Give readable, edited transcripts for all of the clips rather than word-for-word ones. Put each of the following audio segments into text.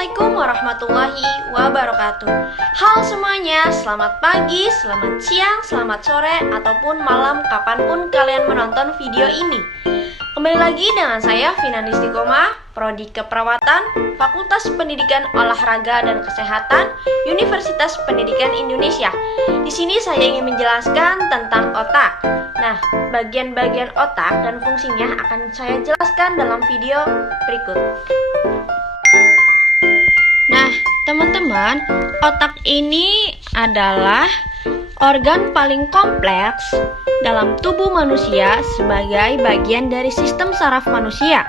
Assalamualaikum warahmatullahi wabarakatuh. Halo semuanya, selamat pagi, selamat siang, selamat sore, ataupun malam kapanpun kalian menonton video ini. Kembali lagi dengan saya Finani Istiqomah, Prodi Keperawatan, Fakultas Pendidikan Olahraga dan Kesehatan, Universitas Pendidikan Indonesia. Di sini saya ingin menjelaskan tentang otak. Nah, bagian-bagian otak dan fungsinya akan saya jelaskan dalam video berikut. Nah, teman-teman, otak ini adalah organ paling kompleks dalam tubuh manusia sebagai bagian dari sistem saraf manusia.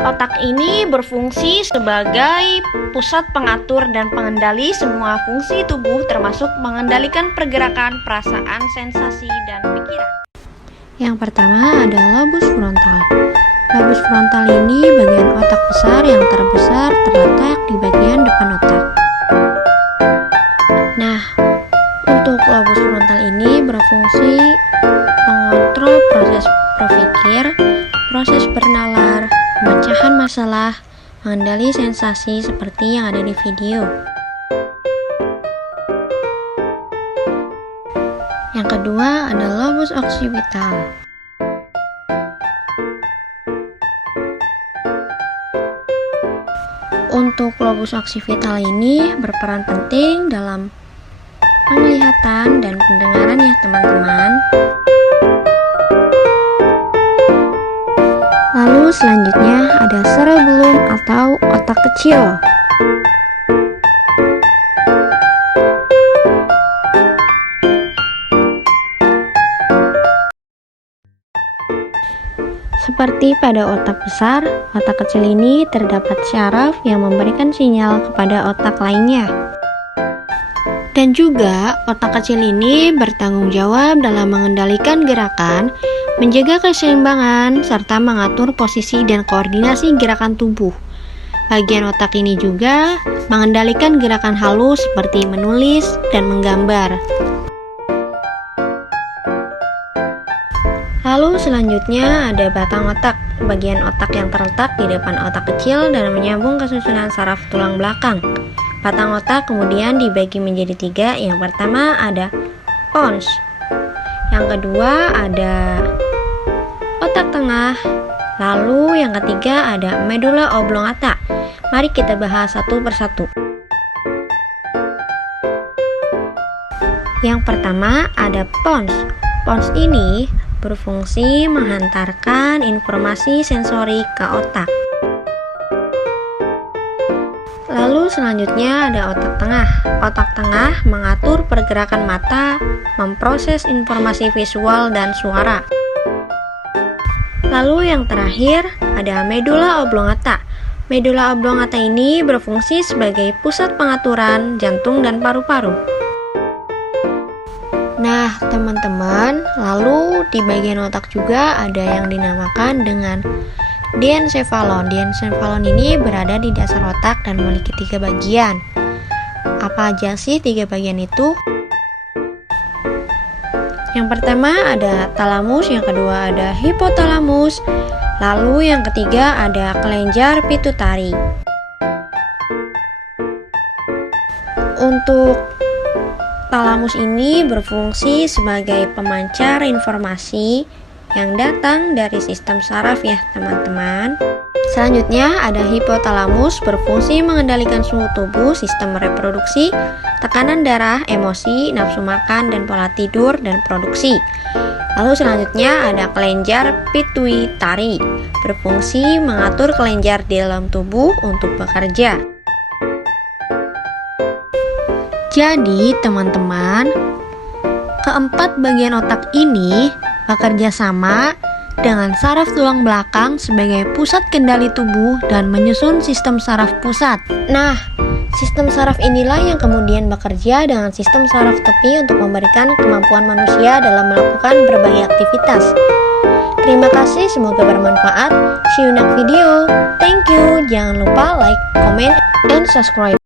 Otak ini berfungsi sebagai pusat pengatur dan pengendali semua fungsi tubuh, termasuk mengendalikan pergerakan, perasaan, sensasi, dan pikiran. Yang pertama adalah lobus frontal. Lobus frontal ini bagian otak besar yang terbesar terletak di bagian depan otak. Nah, untuk lobus frontal ini berfungsi mengontrol proses berpikir, proses bernalar, pemecahan masalah, mengendali sensasi seperti yang ada di video. Yang kedua adalah lobus occipital. Untuk lobus occipital ini berperan penting dalam penglihatan dan pendengaran ya teman-teman. Lalu selanjutnya ada cerebellum atau otak kecil. Seperti pada otak besar, otak kecil ini terdapat syaraf yang memberikan sinyal kepada otak lainnya. Dan juga, otak kecil ini bertanggung jawab dalam mengendalikan gerakan, menjaga keseimbangan, serta mengatur posisi dan koordinasi gerakan tubuh. Bagian otak ini juga mengendalikan gerakan halus seperti menulis dan menggambar. Lalu selanjutnya ada batang otak, bagian otak yang terletak di depan otak kecil dan menyambung ke susunan saraf tulang belakang. Batang otak kemudian dibagi menjadi 3. Yang pertama ada pons, yang kedua ada otak tengah, lalu yang ketiga ada medulla oblongata. Mari kita bahas satu persatu. Yang pertama ada pons. Pons ini berfungsi menghantarkan informasi sensori ke otak. Lalu selanjutnya ada otak tengah. Otak tengah mengatur pergerakan mata, memproses informasi visual dan suara. Lalu yang terakhir ada medulla oblongata. Medulla oblongata ini berfungsi sebagai pusat pengaturan jantung dan paru-paru. Nah, teman-teman, lalu di bagian otak juga ada yang dinamakan dengan diencephalon. Diencephalon ini berada di dasar otak dan memiliki 3 bagian. Apa aja sih 3 bagian itu? Yang pertama ada talamus, yang kedua ada hipotalamus, lalu yang ketiga ada kelenjar pituitari. Untuk talamus ini berfungsi sebagai pemancar informasi yang datang dari sistem saraf ya teman-teman. Selanjutnya ada hipotalamus, berfungsi mengendalikan suhu tubuh, sistem reproduksi, tekanan darah, emosi, nafsu makan, dan pola tidur dan produksi. Lalu selanjutnya ada kelenjar pituitari, berfungsi mengatur kelenjar di dalam tubuh untuk bekerja. Jadi teman-teman, keempat bagian otak ini bekerja sama dengan saraf tulang belakang sebagai pusat kendali tubuh dan menyusun sistem saraf pusat. Nah, sistem saraf inilah yang kemudian bekerja dengan sistem saraf tepi untuk memberikan kemampuan manusia dalam melakukan berbagai aktivitas. Terima kasih, semoga bermanfaat. See you next video. Thank you. Jangan lupa like, comment, and subscribe.